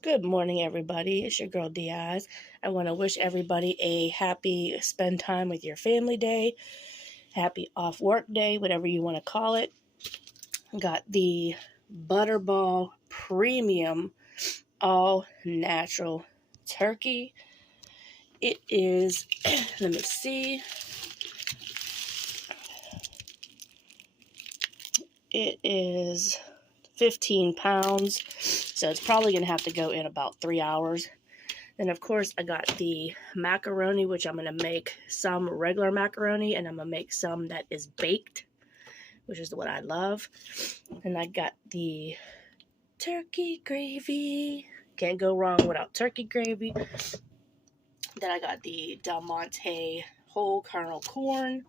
Good morning, everybody. It's your girl Diaz. I want to wish everybody a happy spend time with your family day, happy off work day, whatever you want to call it. Got the Butterball Premium all natural turkey. It is, let me see, it is 15 pounds, so it's probably going to have to go in about 3 hours. Then, of course, I got the macaroni, which I'm going to make some regular macaroni, and I'm going to make some that is baked, which is what I love. And I got the turkey gravy. Can't go wrong without turkey gravy. Then I got the Del Monte whole kernel corn,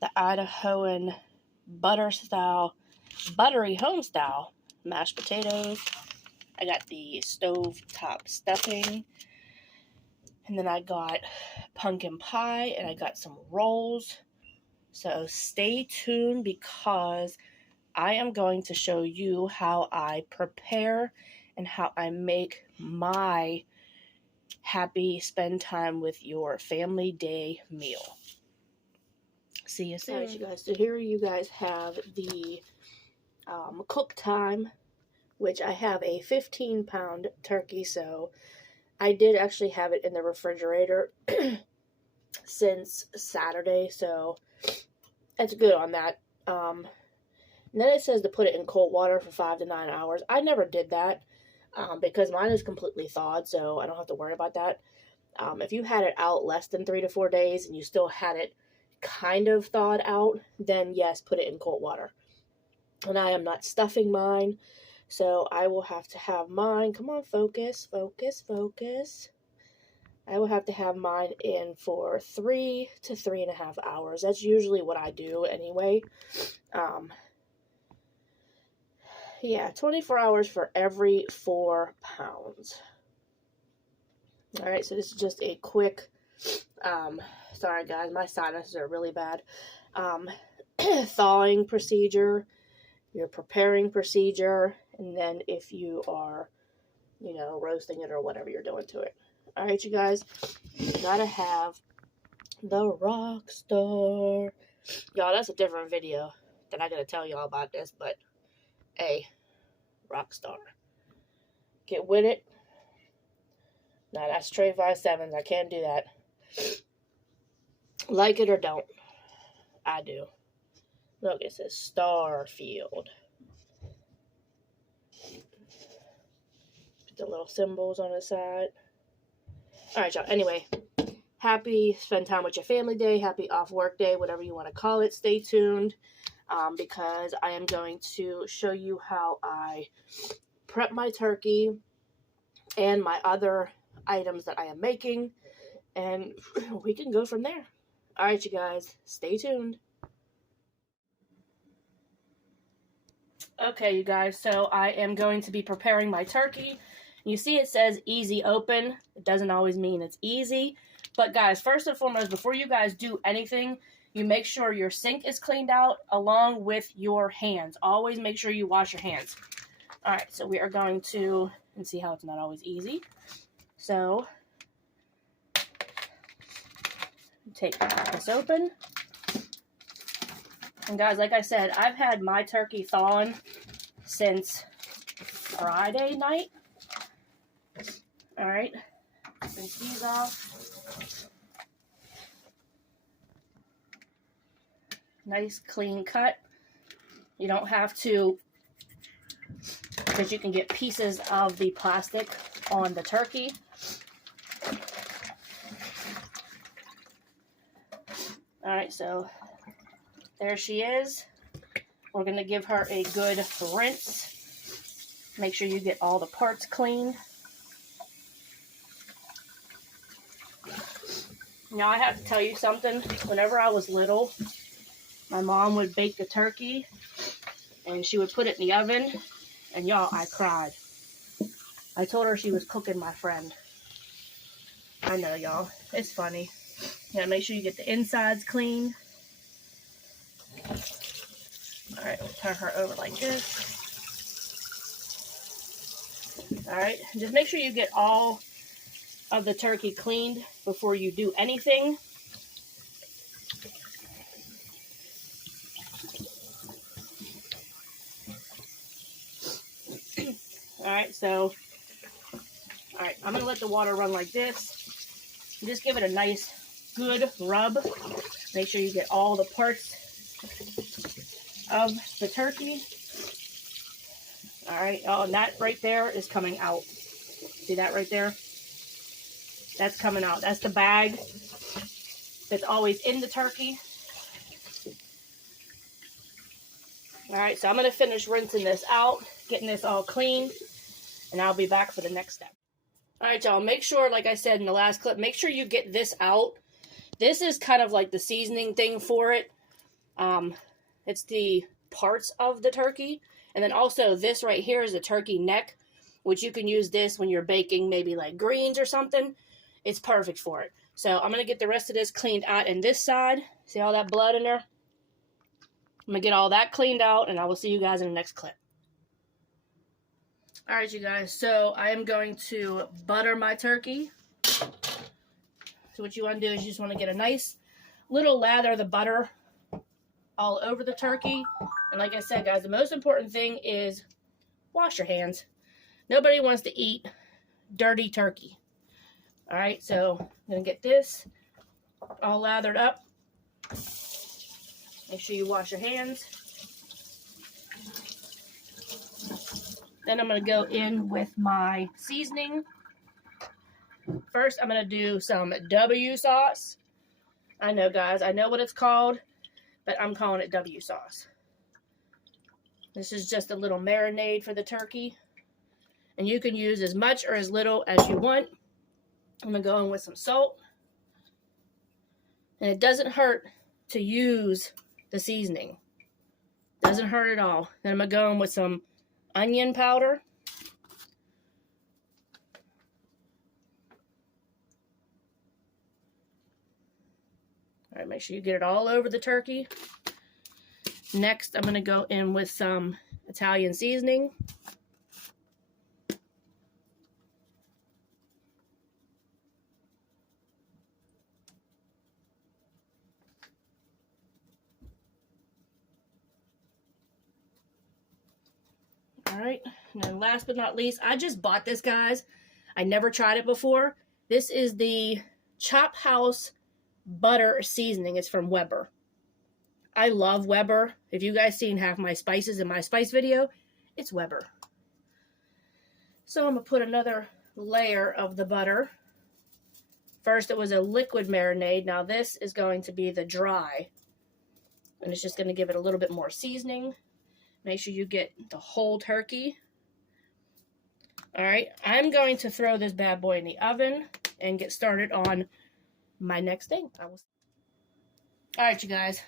the Idahoan buttery home style mashed potatoes. I got the stovetop stuffing. And then I got pumpkin pie and I got some rolls. So stay tuned because I am going to show you how I prepare and how I make my happy spend time with your family day meal. See you soon. Alright, you guys, so here you guys have the cook time, which I have a 15-pound turkey, so I did actually have it in the refrigerator since Saturday, so it's good on that. And then it says to put it in cold water for 5 to 9 hours. I never did that because mine is completely thawed, so I don't have to worry about that. If you had it out less than 3 to 4 days and you still had it kind of thawed out, then yes, put it in cold water. And I am not stuffing mine, so I will have to have mine. Come on, focus, focus, focus. I will have to have mine in for 3 to 3.5 hours. That's usually what I do anyway. Yeah, 24 hours for every 4 pounds. Alright, so this is just a quick, sorry guys, my sinuses are really bad. Thawing procedure, your preparing procedure, and then if you are, roasting it or whatever you're doing to it. Alright, you guys, you gotta have the rock star. Y'all, that's a different video that I gotta tell y'all about this, but hey, rock star. Get with it. Now that's Trey 57. I can't do that. Like it or don't. I do. Look, it says Starfield. Put the little symbols on the side. Alright, y'all. Anyway, happy spend time with your family day. Happy off work day. Whatever you want to call it. Stay tuned. Because I am going to show you how I prep my turkey and my other items that I am making. And we can go from there. Alright, you guys. Stay tuned. Okay, you guys, so I am going to be preparing my turkey. You see it says easy open. It doesn't always mean it's easy. But guys, first and foremost, before you guys do anything, you make sure your sink is cleaned out along with your hands. Always make sure you wash your hands. Alright, so we are going to, and see how it's not always easy. So, take this open. And guys, like I said, I've had my turkey thawing since Friday night. Alright, rinse these off. Nice clean cut. You don't have to, because you can get pieces of the plastic on the turkey. Alright, so there she is. We're going to give her a good rinse. Make sure you get all the parts clean. Now, I have to tell you something. Whenever I was little, my mom would bake the turkey, and she would put it in the oven, and y'all, I cried. I told her she was cooking my friend. I know, y'all. It's funny. You gotta make sure you get the insides clean. Alright, we'll turn her over like this. All right, just make sure you get all of the turkey cleaned before you do anything. All right, so, all right, I'm gonna let the water run like this. Just give it a nice, good rub. Make sure you get all the parts of the turkey. All right, oh, and that right there is coming out. See that right there? That's coming out. That's the bag that's always in the turkey. All right, so I'm gonna finish rinsing this out, getting this all cleaned, and I'll be back for the next step. All right, y'all, make sure, like I said in the last clip, make sure you get this out. This is kind of like the seasoning thing for it. It's the parts of the turkey. And then also this right here is the turkey neck, which you can use this when you're baking maybe like greens or something. It's perfect for it. So I'm going to get the rest of this cleaned out in this side. See all that blood in there? I'm going to get all that cleaned out, and I will see you guys in the next clip. All right, you guys. So I am going to butter my turkey. So what you want to do is you just want to get a nice little lather of the butter all over the turkey. And like I said, guys, the most important thing is wash your hands. Nobody wants to eat dirty turkey. All right, so I'm going to get this all lathered up. Make sure you wash your hands. Then I'm going to go in with my seasoning. First, I'm going to do some W sauce. I know, guys, I know what it's called, but I'm calling it W sauce. This is just a little marinade for the turkey. And you can use as much or as little as you want. I'm going to go in with some salt. And it doesn't hurt to use the seasoning. Doesn't hurt at all. Then I'm going to go in with some onion powder. All right, make sure you get it all over the turkey. Next, I'm going to go in with some Italian seasoning. All right, and then last but not least, I just bought this, guys. I never tried it before. This is the Chop House butter seasoning. It's from Weber. I love Weber. If you guys seen half my spices in my spice video, it's Weber. So I'm going to put another layer of the butter. First, it was a liquid marinade. Now this is going to be the dry. And it's just going to give it a little bit more seasoning. Make sure you get the whole turkey. All right, I'm going to throw this bad boy in the oven and get started on my next thing. All right, you guys.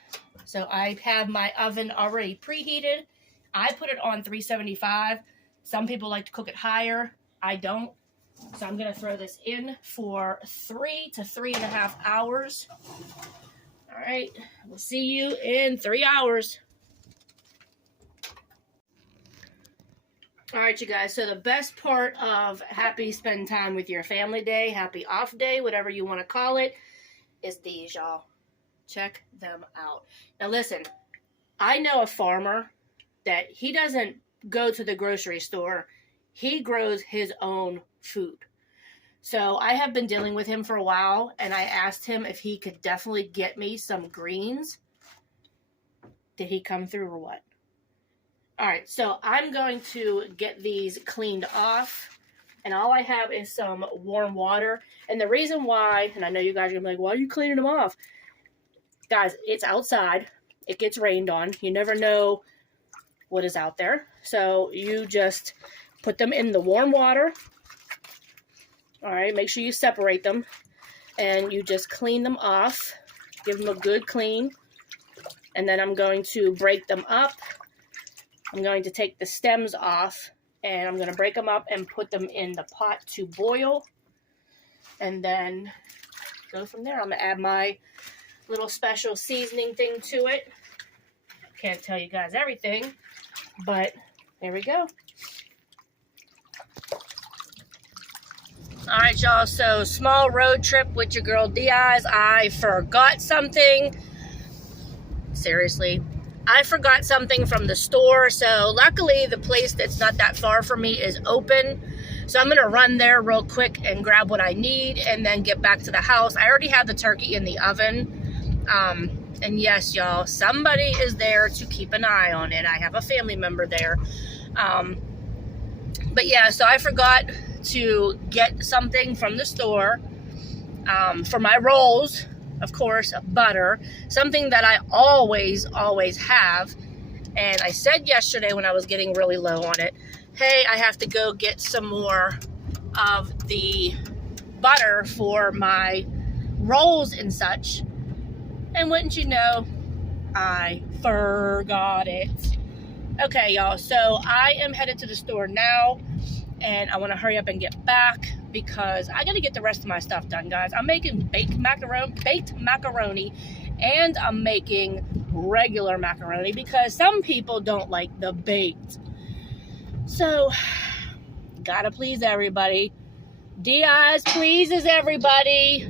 So I have my oven already preheated. I put it on 375. Some people like to cook it higher. I don't. So I'm going to throw this in for 3 to 3.5 hours. All right, we'll see you in 3 hours. All right, you guys, so the best part of happy spend time with your family day, happy off day, whatever you want to call it, is these, y'all. Check them out. Now, listen, I know a farmer that he doesn't go to the grocery store. He grows his own food. So I have been dealing with him for a while, and I asked him if he could definitely get me some greens. Did he come through or what? All right, so I'm going to get these cleaned off, and all I have is some warm water. And the reason why, and I know you guys are going to be like, why are you cleaning them off? Guys, it's outside. It gets rained on. You never know what is out there. So you just put them in the warm water. All right, make sure you separate them, and you just clean them off. Give them a good clean, and then I'm going to break them up. I'm going to take the stems off, and I'm going to break them up and put them in the pot to boil, and then go from there. I'm going to add my little special seasoning thing to it. Can't tell you guys everything, but there we go. All right, y'all, so small road trip with your girl Diaz. I forgot something. Seriously, I forgot something from the store. So luckily the place that's not that far from me is open. So I'm gonna run there real quick and grab what I need and then get back to the house. I already have the turkey in the oven. And yes, y'all, somebody is there to keep an eye on it. I have a family member there. But yeah, so I forgot to get something from the store for my rolls, of course, butter, something that I always have. And I said yesterday when I was getting really low on it, hey, I have to go get some more of the butter for my rolls and such. And wouldn't you know, I forgot it. Okay, y'all, so I am headed to the store now, and I want to hurry up and get back because I got to get the rest of my stuff done, guys. I'm making baked macaroni, and I'm making regular macaroni because some people don't like the baked. So, gotta please everybody. Diaz pleases everybody.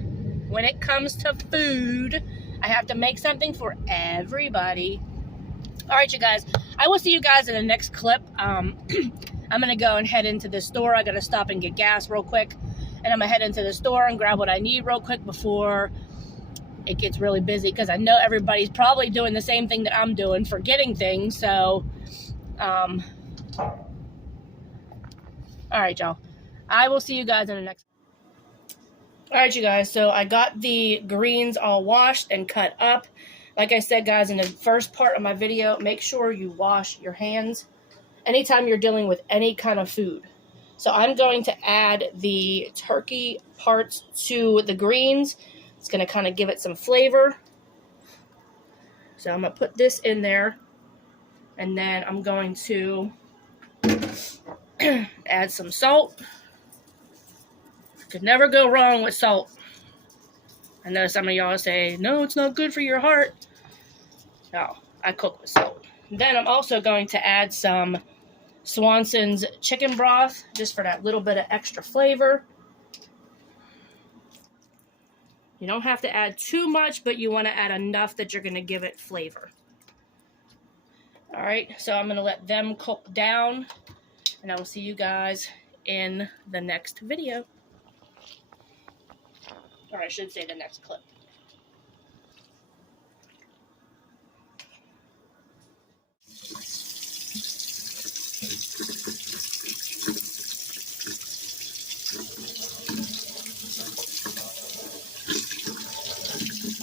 When it comes to food, I have to make something for everybody. All right, you guys, I will see you guys in the next clip. I'm going to go and head into the store. I got to stop and get gas real quick. And I'm going to head into the store and grab what I need real quick before it gets really busy. Because I know everybody's probably doing the same thing that I'm doing, forgetting things. So, all right, y'all. I will see you guys in the next. All right, you guys. So I got the greens all washed and cut up. Like I said, guys, in the first part of my video, make sure you wash your hands anytime you're dealing with any kind of food. So I'm going to add the turkey parts to the greens. It's going to kind of give it some flavor. So I'm going to put this in there. And then I'm going to add some salt. Could never go wrong with salt. I know some of y'all say, no, it's not good for your heart. No, I cook with salt. Then I'm also going to add some Swanson's chicken broth, just for that little bit of extra flavor. You don't have to add too much, but you want to add enough that you're going to give it flavor. All right, so I'm going to let them cook down, and I will see you guys in the next video. Or I should say the next clip.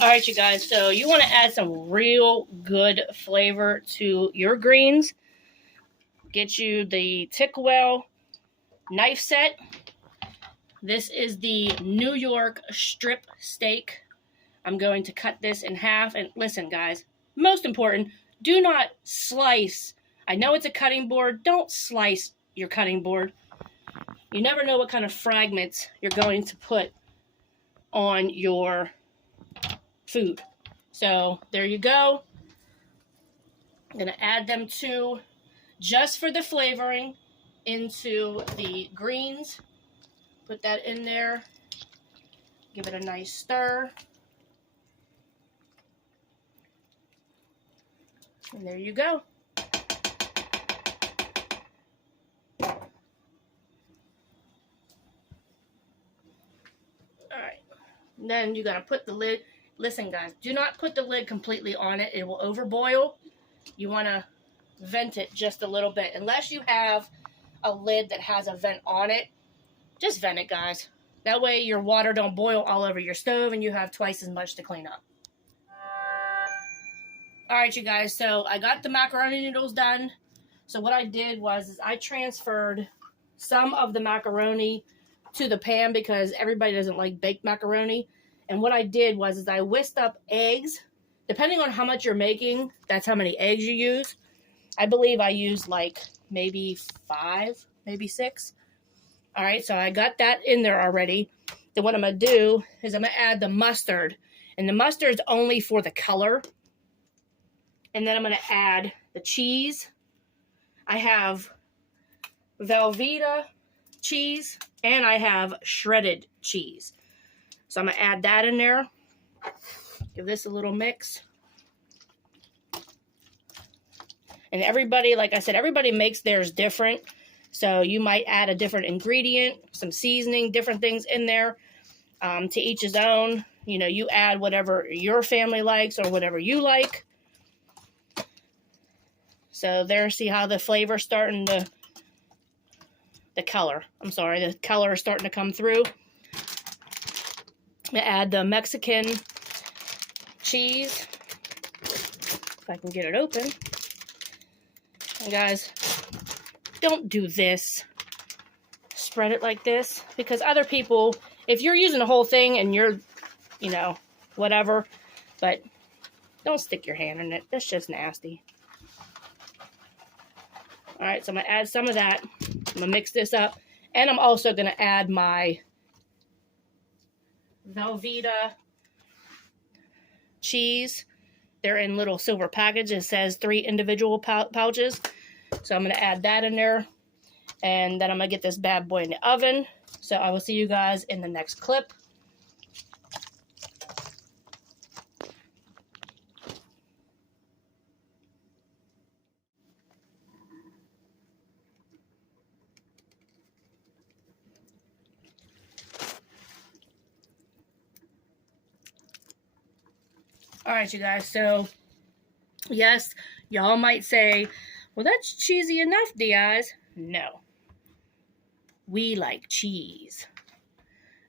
Alright, you guys, so you want to add some real good flavor to your greens. Get you the Tickwell knife set. This is the New York strip steak. I'm going to cut this in half. And listen, guys, most important, do not slice. I know it's a cutting board. Don't slice your cutting board. You never know what kind of fragments you're going to put on your food. So there you go. I'm going to add them to, just for the flavoring, into the greens. Put that in there. Give it a nice stir. And there you go. Alright. Then you're going to put the lid. Listen, guys, do not put the lid completely on it. It will overboil. You want to vent it just a little bit. Unless you have a lid that has a vent on it, just vent it, guys. That way your water don't boil all over your stove and you have twice as much to clean up. Alright, you guys, so I got the macaroni noodles done. So what I did was I transferred some of the macaroni to the pan because everybody doesn't like baked macaroni. And what I did was I whisked up eggs. Depending on how much you're making, that's how many eggs you use. I believe I used like maybe 5, maybe 6. All right, so I got that in there already. Then what I'm going to do is I'm going to add the mustard. And the mustard is only for the color. And then I'm going to add the cheese. I have Velveeta cheese and I have shredded cheese. So I'm going to add that in there. Give this a little mix. And everybody, like I said, everybody makes theirs different. So you might add a different ingredient, some seasoning, different things in there. To each his own. You know, you add whatever your family likes or whatever you like. So there, see how the flavor's starting to, the color is starting to come through. I add the Mexican cheese, if I can get it open. And guys, don't do this. Spread it like this, because other people, if you're using the whole thing and you're, you know, whatever, but don't stick your hand in it. That's just nasty. All right, so I'm going to add some of that. I'm going to mix this up. And I'm also going to add my Velveeta cheese. They're in little silver packages. It says 3 individual pouches. So I'm going to add that in there. And then I'm going to get this bad boy in the oven. So I will see you guys in the next clip. Alright, you guys, so yes, y'all might say, well, that's cheesy enough, Diaz. No. We like cheese.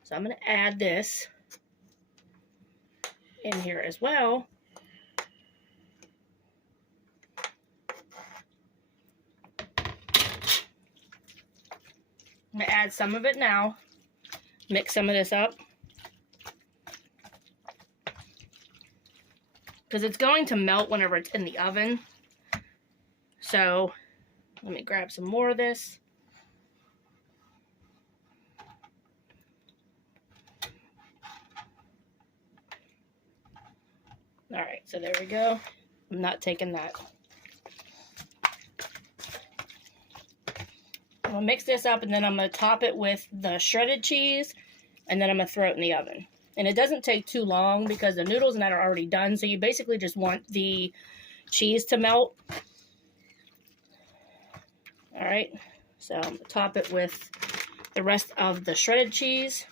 So I'm going to add this in here as well. I'm going to add some of it now. Mix some of this up. Because it's going to melt whenever it's in the oven. So let me grab some more of this. Alright, so there we go. I'm not taking that. I'm going to mix this up and then I'm going to top it with the shredded cheese and then I'm going to throw it in the oven. And it doesn't take too long because the noodles and that are already done. So you basically just want the cheese to melt. All right. So I'm going to top it with the rest of the shredded cheese.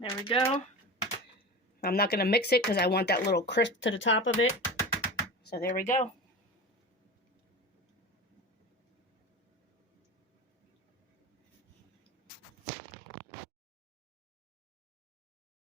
There we go. I'm not going to mix it because I want that little crisp to the top of it. So there we go.